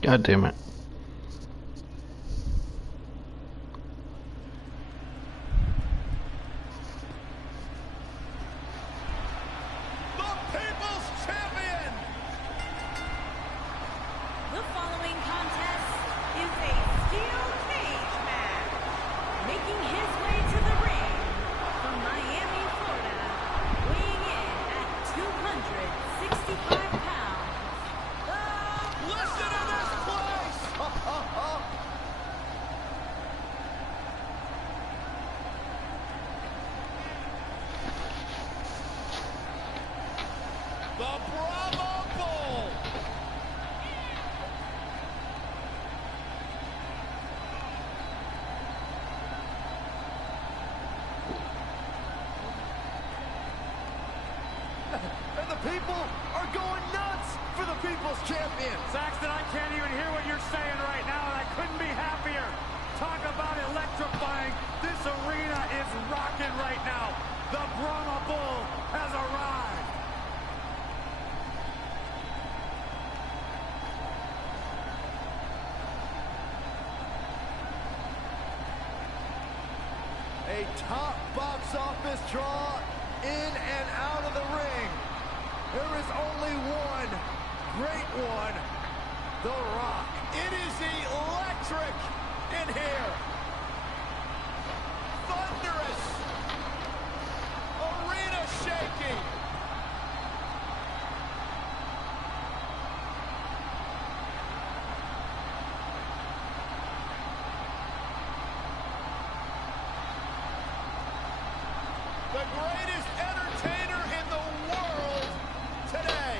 God damn it. People are going nuts for the People's Champion. Saxton, I can't even hear what you're saying right now, and I couldn't be happier. Talk about electrifying. This arena is rocking right now. The Brahma Bull has arrived. A top box office draw in and out of the ring. There is only one great one, The Rock. It is electric in here. Thunderous. Arena shaking. The greatest entertainer in the world today.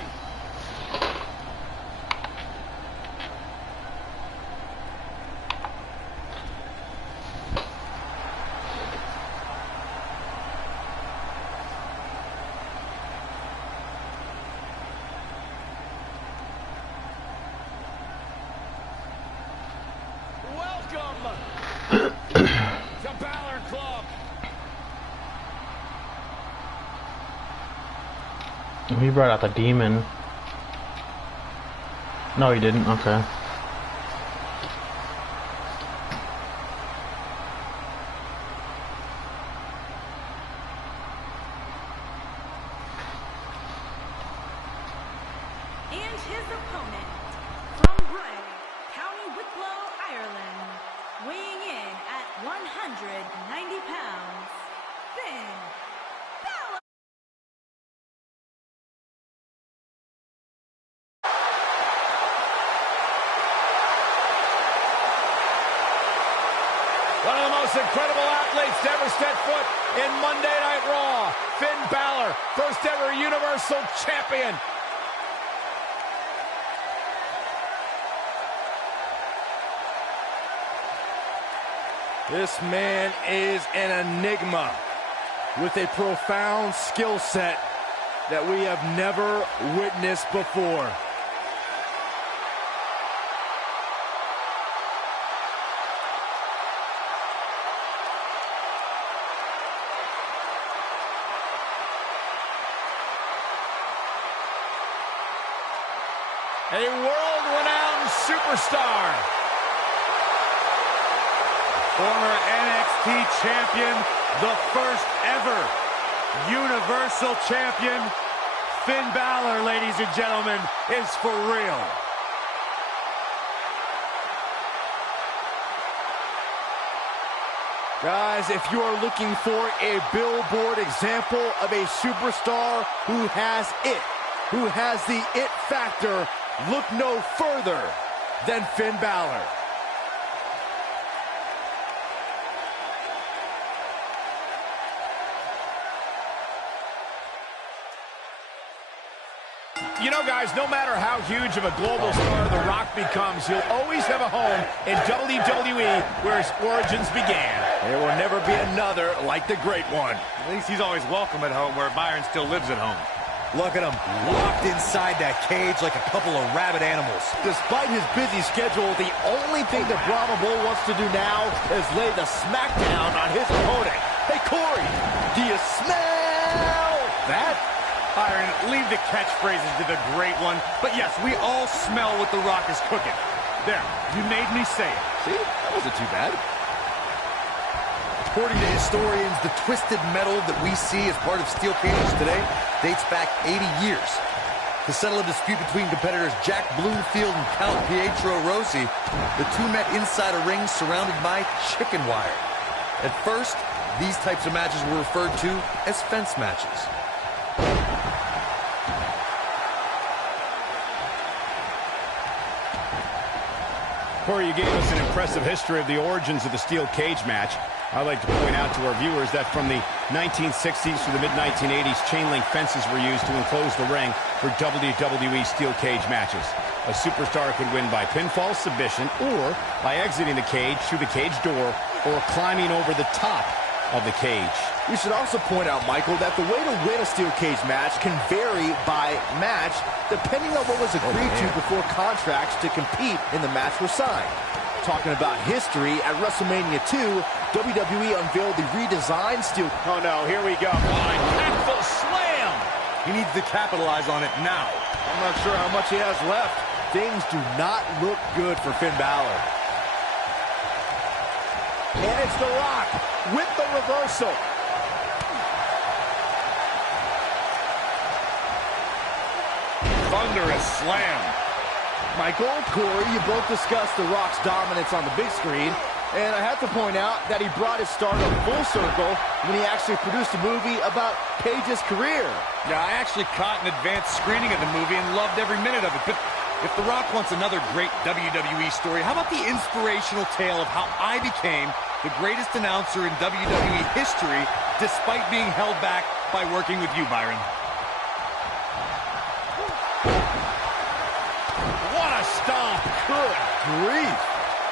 Welcome to Balor Club. He brought out the demon. No, he didn't. Okay. And his opponent, from Bray, County Wicklow, Ireland, weighing in at 190 pounds, Finn Balor. One of the most incredible athletes to ever step foot in Monday Night Raw, Finn Balor, first ever Universal Champion. This man is an enigma with a profound skill set that we have never witnessed before. A world-renowned superstar. Former NXT champion, the first ever Universal champion, Finn Balor, ladies and gentlemen, is for real. Guys, if you are looking for a billboard example of a superstar who has it, who has the it factor, look no further than Finn Balor. You know, guys, no matter how huge of a global star The Rock becomes, he'll always have a home in WWE where his origins began. There will never be another like the Great One. At least he's always welcome at home, where Byron still lives at home. Look at him, locked inside that cage like a couple of rabid animals. Despite his busy schedule, the only thing that Brahma Bull wants to do now is lay the smackdown on his opponent. Hey, Corey, do you smell that? Byron, leave the catchphrases to the great one. But yes, we all smell what The Rock is cooking. There, you made me say it. See, that wasn't too bad. According to historians, the twisted metal that we see as part of steel cages today dates back 80 years. To settle a dispute between competitors Jack Bloomfield and Count Pietro Rossi, the two met inside a ring surrounded by chicken wire. At first, these types of matches were referred to as fence matches. Corey, you gave us an impressive history of the origins of the steel cage match. I'd like to point out to our viewers that from the 1960s to the mid-1980s, chain link fences were used to enclose the ring for WWE steel cage matches. A superstar could win by pinfall submission or by exiting the cage through the cage door or climbing over the top of the cage. We should also point out, Michael, that the way to win a steel cage match can vary by match depending on what was agreed to before contracts to compete in the match were signed. Talking about history, at WrestleMania 2, WWE unveiled the redesigned steel... Oh no, here we go. Impactful slam! He needs to capitalize on it now. I'm not sure how much he has left. Things do not look good for Finn Balor. And it's The Rock with the reversal. Thunderous slam. Michael, Corey, you both discussed The Rock's dominance on the big screen, and I have to point out that he brought his stardom full circle when he actually produced a movie about Page's career. Yeah, I actually caught an advanced screening of the movie and loved every minute of it, but if The Rock wants another great WWE story, how about the inspirational tale of how I became the greatest announcer in WWE history despite being held back by working with you, Byron? What a stomp! Good grief.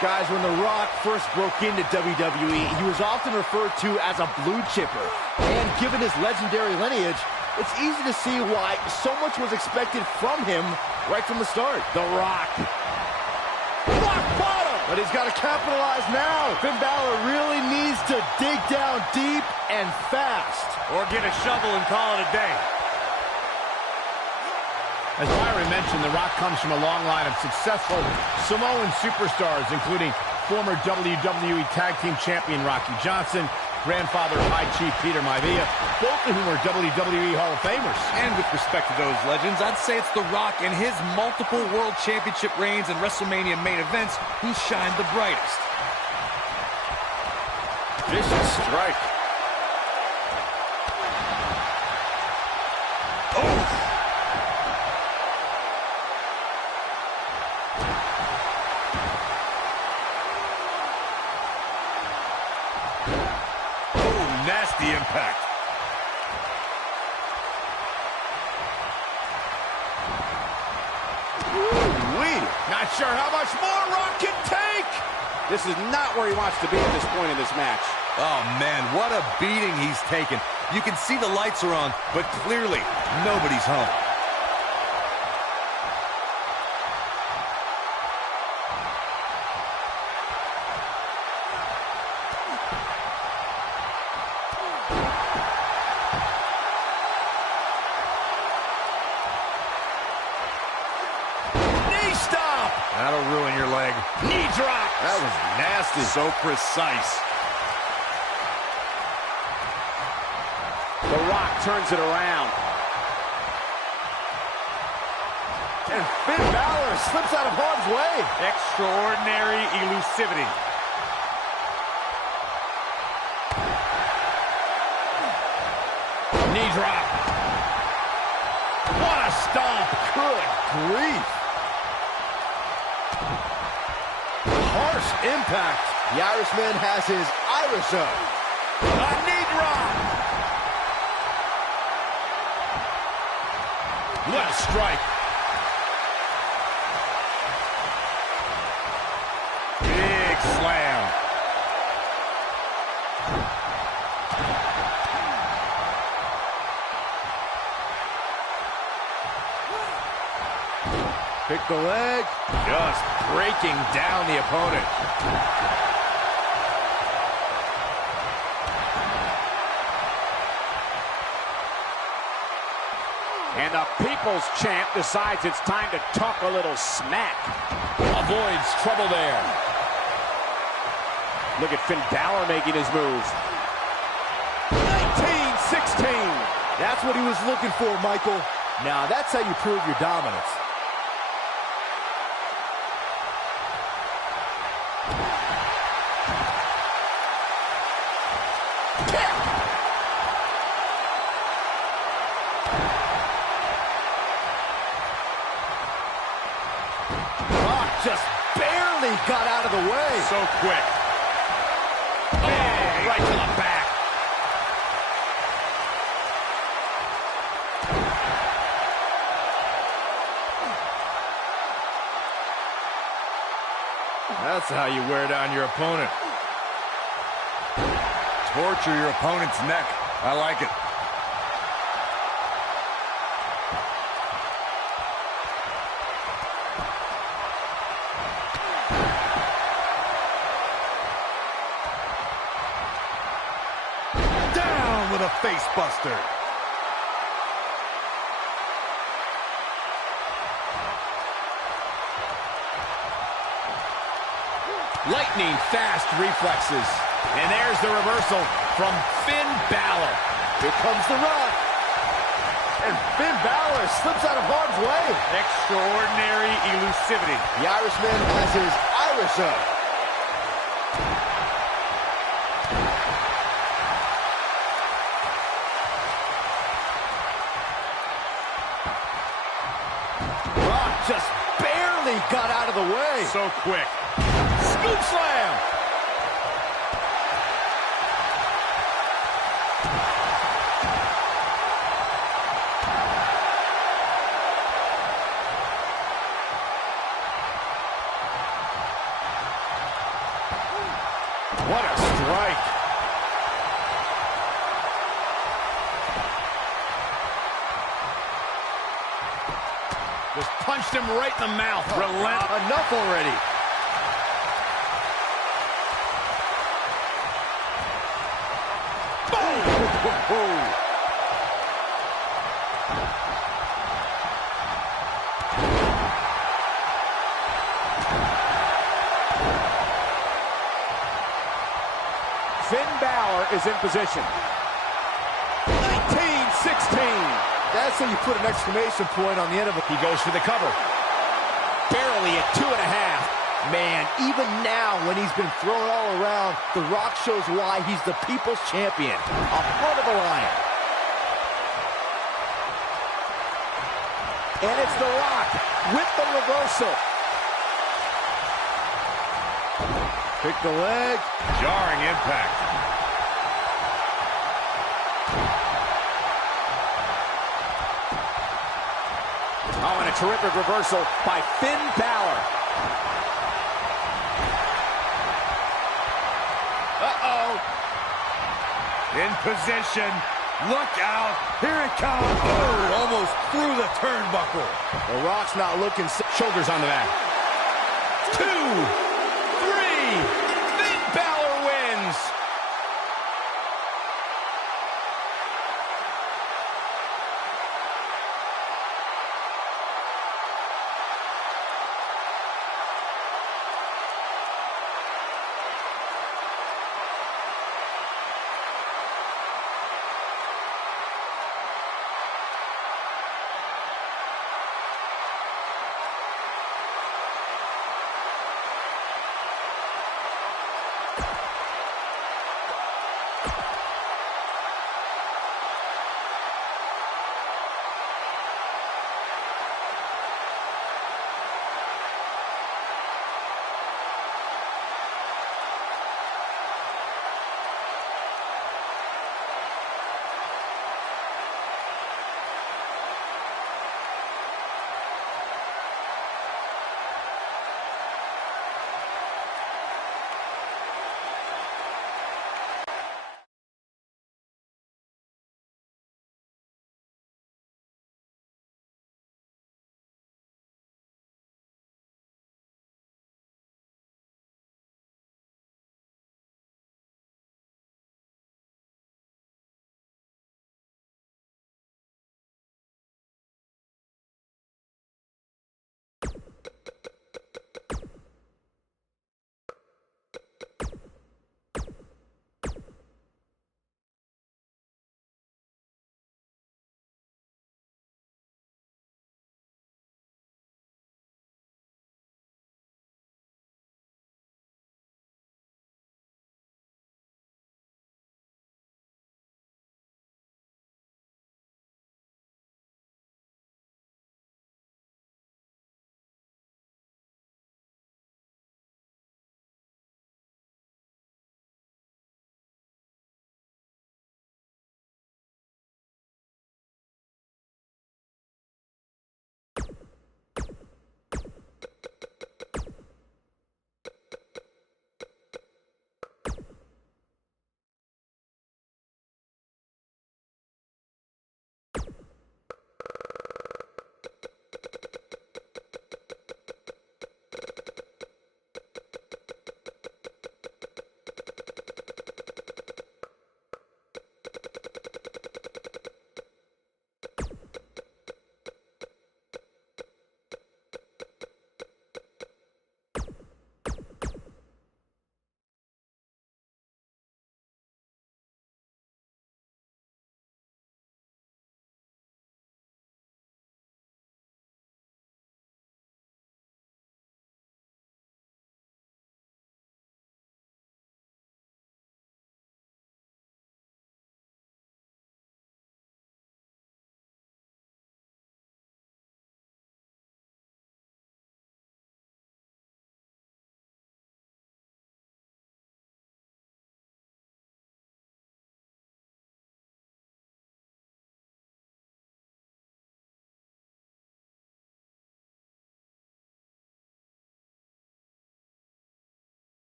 Guys, when The Rock first broke into WWE, he was often referred to as a blue chipper. And given his legendary lineage, it's easy to see why so much was expected from him right from the start. The Rock. Rock bottom! But he's got to capitalize now. Finn Balor really needs to dig down deep and fast. Or get a shovel and call it a day. As Byron mentioned, The Rock comes from a long line of successful Samoan superstars, including former WWE Tag Team Champion Rocky Johnson, grandfather of High Chief Peter Maivia, both of whom are WWE Hall of Famers. And with respect to those legends, I'd say it's The Rock and his multiple World Championship reigns and WrestleMania main events who shine the brightest. Vicious strike. Nasty impact. Ooh-wee. Not sure how much more Rock can take. This is not where he wants to be at this point in this match. Oh, man, what a beating he's taken. You can see the lights are on, but clearly nobody's home. That'll ruin your leg. Knee drop. That was nasty. So precise. The Rock turns it around. And Finn Balor slips out of harm's way. Extraordinary elusivity. Knee drop. What a stomp. Good grief. Harsh impact. The Irishman has his Irish up. A knee drop. What a strike. Big slam. Pick the leg. Just breaking down the opponent. And the People's Champ decides it's time to talk a little smack. Avoids trouble there. Look at Finn Balor making his moves. 19-16. That's what he was looking for, Michael. Now, that's how you prove your dominance. Just barely got out of the way. So quick. Oh, right to the back. That's how you wear down your opponent. Torture your opponent's neck. I like it. With a face buster. Lightning fast reflexes. And there's the reversal from Finn Balor. Here comes the Rock. And Finn Balor slips out of harm's way. Extraordinary elusivity. The Irishman has his Irish up. Just barely got out of the way. So quick. Scoop slam. What a strike. Just punched him right in the mouth. Relentless. Enough already. Boom! Finn Balor is in position. 19-16. That's how you put an exclamation point on the end of it. He goes for the cover. Barely at 2.5. Man, even now when he's been thrown all around, The Rock shows why he's the people's champion. A heart of a lion. And it's The Rock with the reversal. Pick the leg. Jarring impact. Oh, and a terrific reversal by Finn Balor. Uh-oh. In position. Look out. Here it comes. Oh, almost through the turnbuckle. The Rock's not looking. Shoulders on the mat. 2, 3. Finn Balor wins.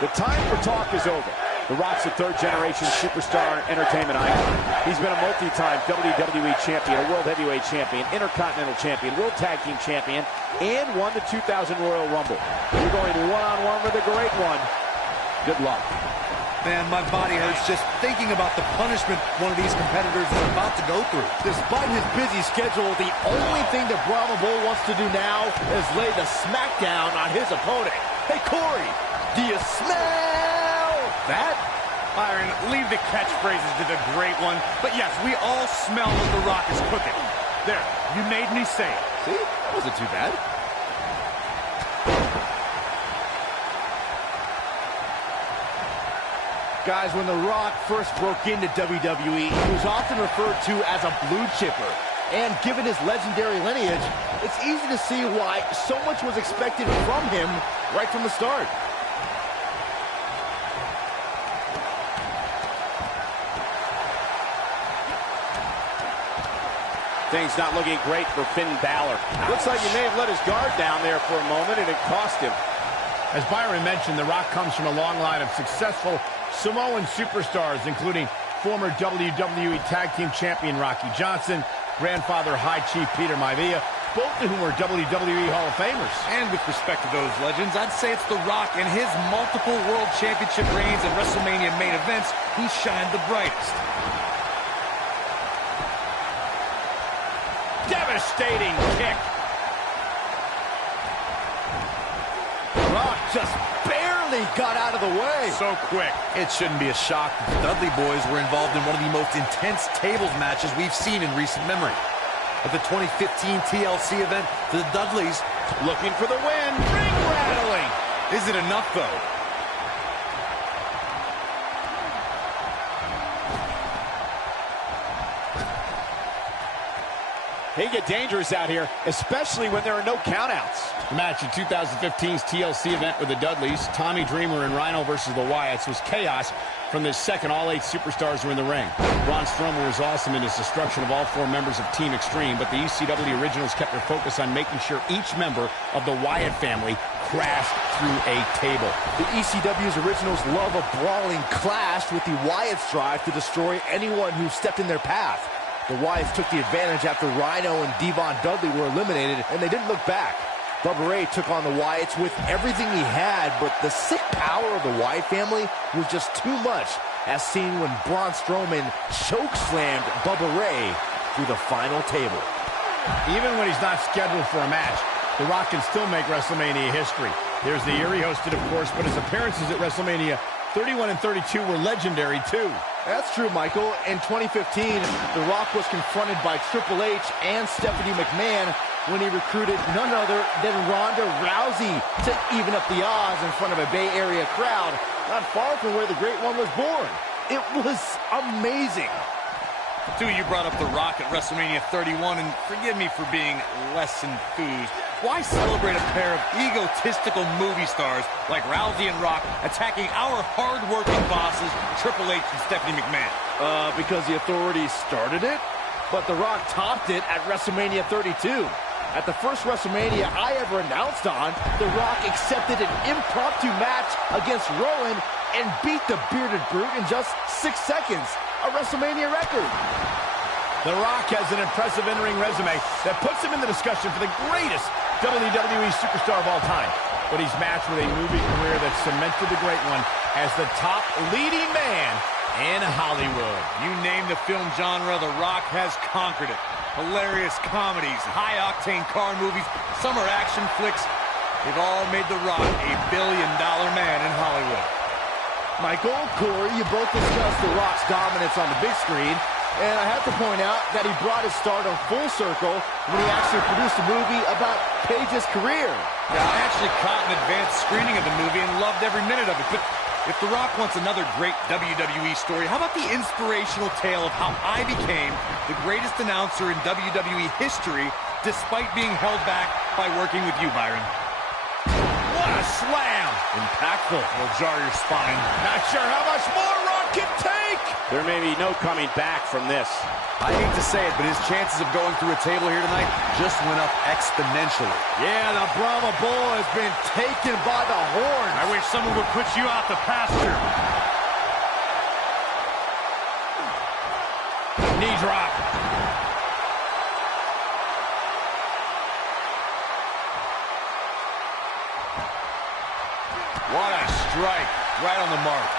The time for talk is over. The Rock's a third-generation superstar and entertainment icon. He's been a multi-time WWE champion, a World Heavyweight champion, Intercontinental champion, World Tag Team champion, and won the 2000 Royal Rumble. You're going one-on-one with the great one. Good luck. Man, my body hurts just thinking about the punishment one of these competitors is about to go through. Despite his busy schedule, the only thing that Brahma Bull wants to do now is lay the smackdown on his opponent. Hey, Corey, do you smell that? Byron, leave the catchphrases to the great one. But yes, we all smell what The Rock is cooking. There, you made me say it. See, that wasn't too bad. Guys, when The Rock first broke into WWE, he was often referred to as a blue chipper. And given his legendary lineage, it's easy to see why so much was expected from him right from the start. Things not looking great for Finn Balor. Looks like he may have let his guard down there for a moment, and it cost him. As Byron mentioned, The Rock comes from a long line of successful Samoan superstars, including former WWE Tag Team Champion Rocky Johnson, grandfather High Chief Peter Maivia, both of whom were WWE Hall of Famers. And with respect to those legends, I'd say it's The Rock and his multiple World Championship reigns and WrestleMania main events who shined the brightest. Devastating kick. Rock just barely got out of the way. So quick. It shouldn't be a shock that the Dudley Boys were involved in one of the most intense tables matches we've seen in recent memory. At the 2015 TLC event, the Dudleys Looking for the win. Ring rattling. Is it enough, though? They get dangerous out here, especially when there are no countouts. The match in 2015's TLC event with the Dudleys, Tommy Dreamer and Rhino versus the Wyatts, was chaos from the second all 8 superstars were in the ring. Braun Strowman was awesome in his destruction of all 4 members of Team Extreme, but the ECW originals kept their focus on making sure each member of the Wyatt family crashed through a table. The ECW's originals love a brawling clash, with the Wyatts drive to destroy anyone who stepped in their path. The Wyatts took the advantage after Rhino and Devon Dudley were eliminated, and they didn't look back. Bubba Ray took on the Wyatts with everything he had, but the sick power of the Wyatt family was just too much, as seen when Braun Strowman choke-slammed Bubba Ray through the final table. Even when he's not scheduled for a match, The Rock can still make WrestleMania history. There's the year he hosted, of course, but his appearances at WrestleMania 31 and 32 were legendary, too. That's true, Michael. In 2015, The Rock was confronted by Triple H and Stephanie McMahon when he recruited none other than Ronda Rousey to even up the odds in front of a Bay Area crowd, not far from where the Great One was born. It was amazing. Stu, you brought up The Rock at WrestleMania 31, and forgive me for being less enthused. Why celebrate a pair of egotistical movie stars like Rousey and Rock attacking our hard-working bosses, Triple H and Stephanie McMahon? Because the authorities started it, but The Rock topped it at WrestleMania 32. At the first WrestleMania I ever announced on, The Rock accepted an impromptu match against Rowan and beat the bearded brute in just 6 seconds, a WrestleMania record. The Rock has an impressive in-ring resume that puts him in the discussion for the greatest WWE superstar of all time. But he's matched with a movie career that cemented the Great One as the top leading man in Hollywood. You name the film genre, The Rock has conquered it. Hilarious comedies, high-octane car movies, summer action flicks. They've all made The Rock a billion-dollar man in Hollywood. Michael, Corey, you both discussed The Rock's dominance on the big screen, and I have to point out that he brought his stardom full circle when he actually produced a movie about Paige's career. Yeah, I actually caught an advanced screening of the movie and loved every minute of it. But if The Rock wants another great WWE story, how about the inspirational tale of how I became the greatest announcer in WWE history despite being held back by working with you, Byron? What a slam! Impactful. It'll jar your spine. Not sure how much more Rock can take! There may be no coming back from this. I hate to say it, but his chances of going through a table here tonight just went up exponentially. Yeah, the Brahma Bull has been taken by the horn. I wish someone would put you out the pasture. Knee drop. What a strike. Right on the mark.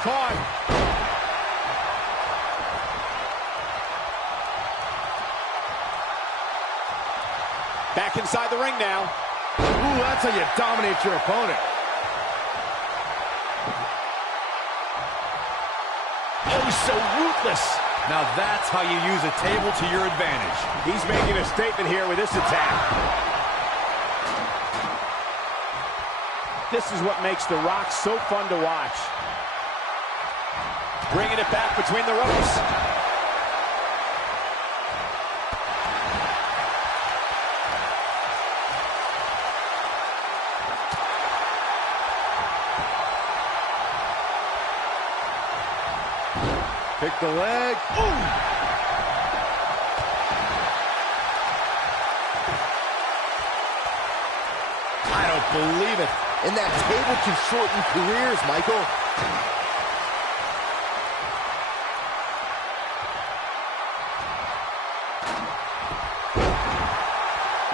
Caught. Back inside the ring now. Ooh, that's how you dominate your opponent. Oh, so ruthless. Now that's how you use a table to your advantage. He's making a statement here with this attack. This is what makes The Rock so fun to watch. Bringing it back between the ropes. Pick the leg. Ooh! I don't believe it. And that table can shorten careers, Michael.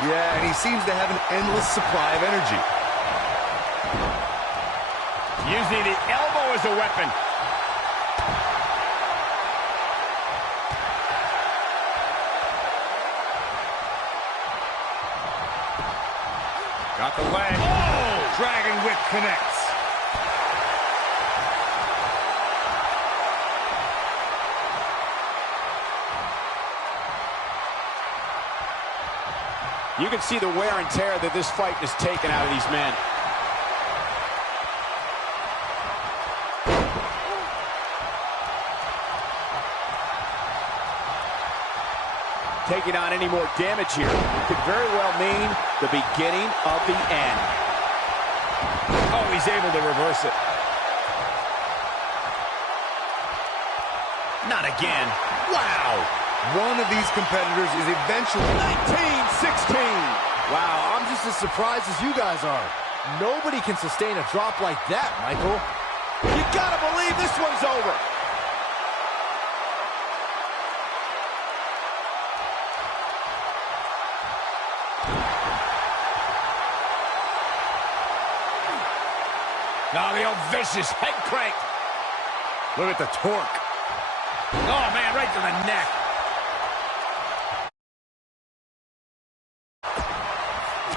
Yeah, and he seems to have an endless supply of energy. Using the elbow as a weapon. Got the leg. Oh! Dragon Whip connects. You can see the wear and tear that this fight has taken out of these men. Taking on any more damage here could very well mean the beginning of the end. Oh, he's able to reverse it. Not again. Wow. One of these competitors is eventually 19-16. Wow, I'm just as surprised as you guys are. Nobody can sustain a drop like that, Michael. You gotta believe this one's over. Now the old vicious head crank. Look at the torque. Oh, man, right to the neck.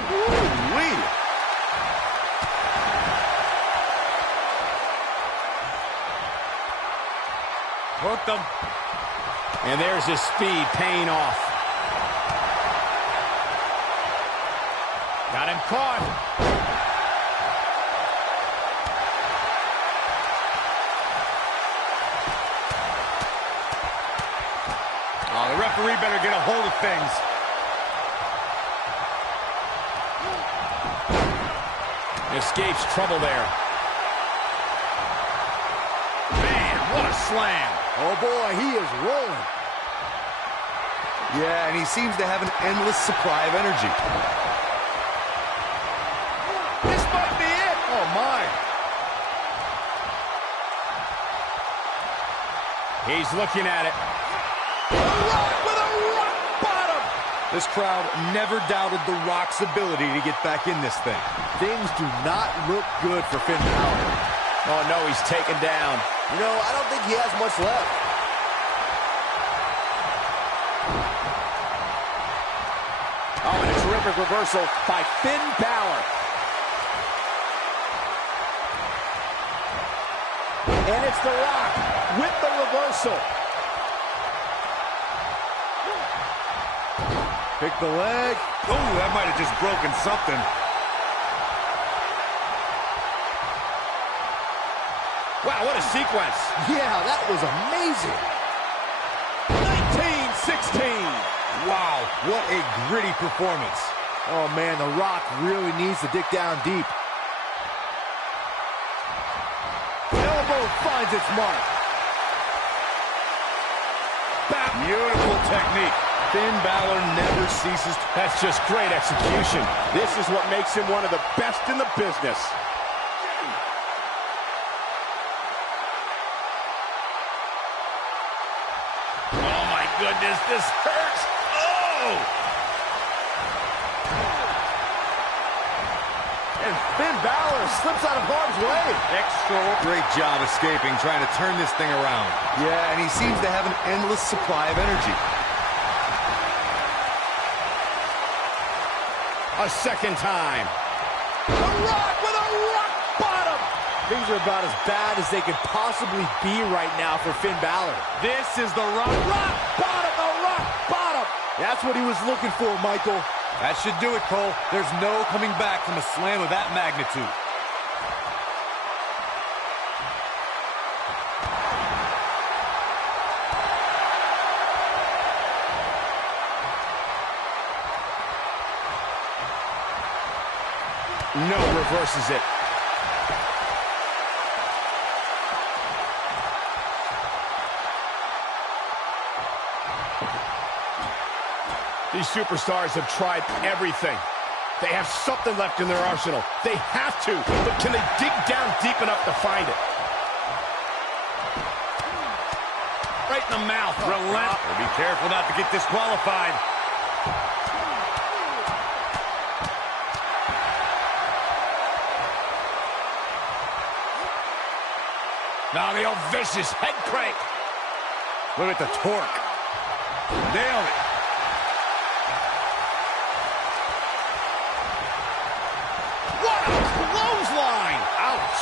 Woo-wee. Hooked him. And there's his speed paying off. Got him caught. Oh, the referee better get a hold of things. Escapes trouble there. Man, what a slam. Oh, boy, he is rolling. Yeah, and he seems to have an endless supply of energy. This might be it. Oh, my. He's looking at it. The Rock with a rock bottom. This crowd never doubted The Rock's ability to get back in this thing. Things do not look good for Finn Balor. Oh, no, he's taken down. You know, I don't think he has much left. Oh, and a terrific reversal by Finn Balor. And it's The Rock with the reversal. Pick the leg. Oh, that might have just broken something. Wow, what a sequence. Yeah, that was amazing. 19-16. Wow, what a gritty performance. Oh, man, The Rock really needs to dig down deep. finds its mark. Beautiful technique. Finn Balor never ceases. That's just great execution. This is what makes him one of the best in the business. Oh my goodness, this hurts. Oh! And Finn Balor slips out of harm's way. Great job escaping, trying to turn this thing around. Yeah, and he seems to have an endless supply of energy. A second time. The Rock with a rock bottom. Things are about as bad as they could possibly be right now for Finn Balor. This is the Rock. Rock bottom, the rock bottom. That's what he was looking for, Michael. That should do it, Cole. There's no coming back from a slam of that magnitude. No, reverses it. These superstars have tried everything. They have something left in their arsenal. They have to, but can they dig down deep enough to find it? Right in the mouth. Roulette. Be careful not to get disqualified. Now the old vicious head crank. Look at the torque. Nailed it. What a clothesline! Ouch!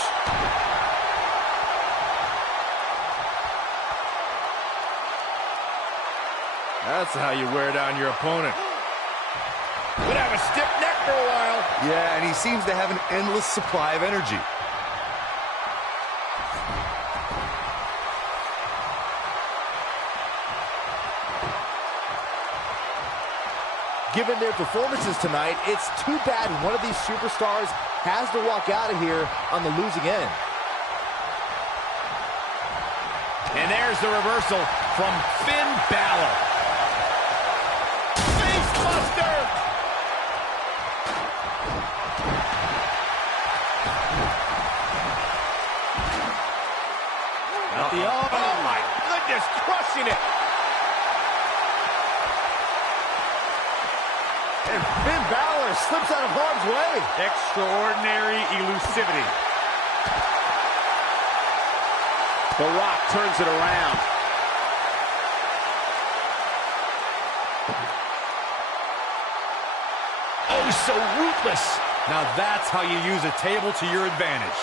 That's how you wear down your opponent. Could have a stiff neck for a while. Yeah, and he seems to have an endless supply of energy. Given their performances tonight, it's too bad one of these superstars has to walk out of here on the losing end. And there's the reversal from Finn Balor. Face buster! Oh my goodness, crushing it! And Finn Balor slips out of harm's way. Extraordinary elusivity. The Rock turns it around. Oh, so ruthless. Now that's how you use a table to your advantage.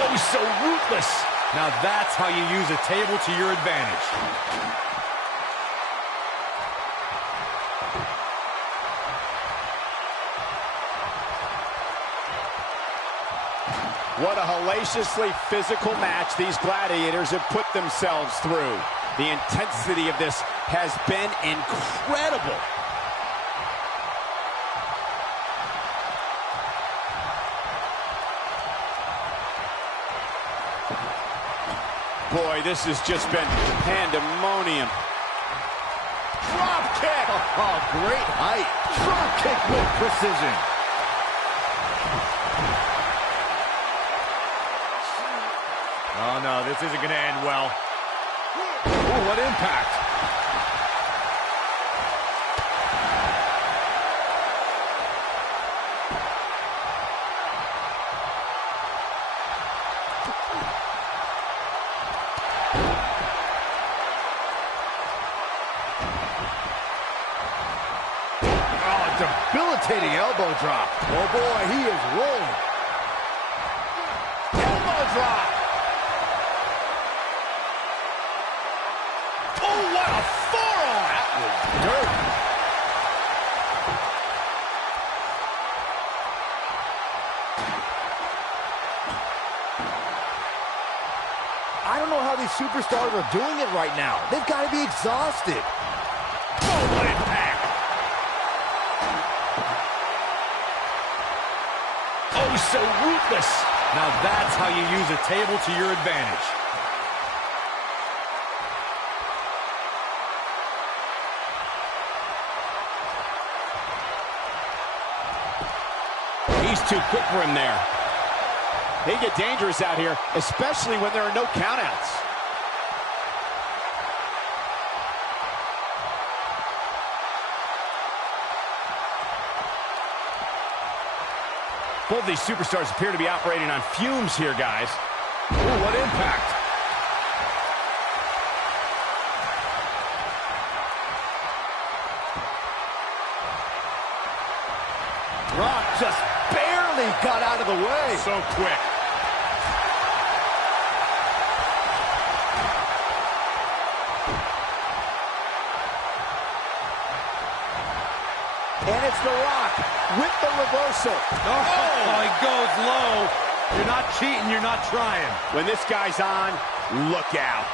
Oh, so ruthless. Now that's how you use a table to your advantage. What a hellaciously physical match these gladiators have put themselves through. The intensity of this has been incredible. Boy, this has just been pandemonium. Drop kick. Oh, great height. Drop kick with precision. Oh, no, this isn't going to end well. Oh, what impact. Oh, debilitating elbow drop. Oh, boy, he is rolling. Elbow drop. Oh, what a forearm. That was dirty. I don't know how these superstars are doing it right now. They've got to be exhausted. Oh, what impact. Oh, so ruthless. Now that's how you use a table to your advantage. He's too quick for him there. They get dangerous out here, especially when there are no countouts. Both these superstars appear to be operating on fumes here, guys. Ooh, what impact. Rock just barely got out of the way. So quick. And it's The Rock with the reversal. Oh, he goes low. You're not cheating, you're not trying. When this guy's on, look out.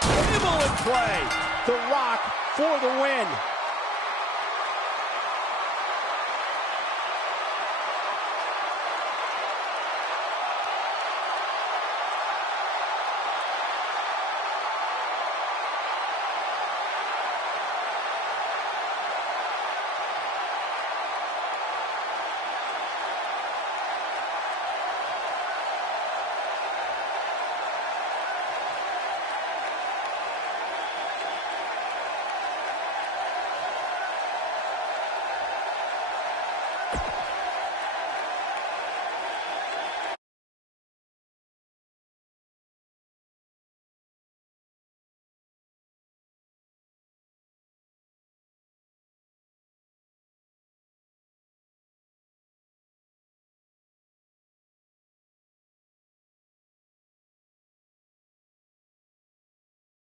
Table in play. The Rock for the win.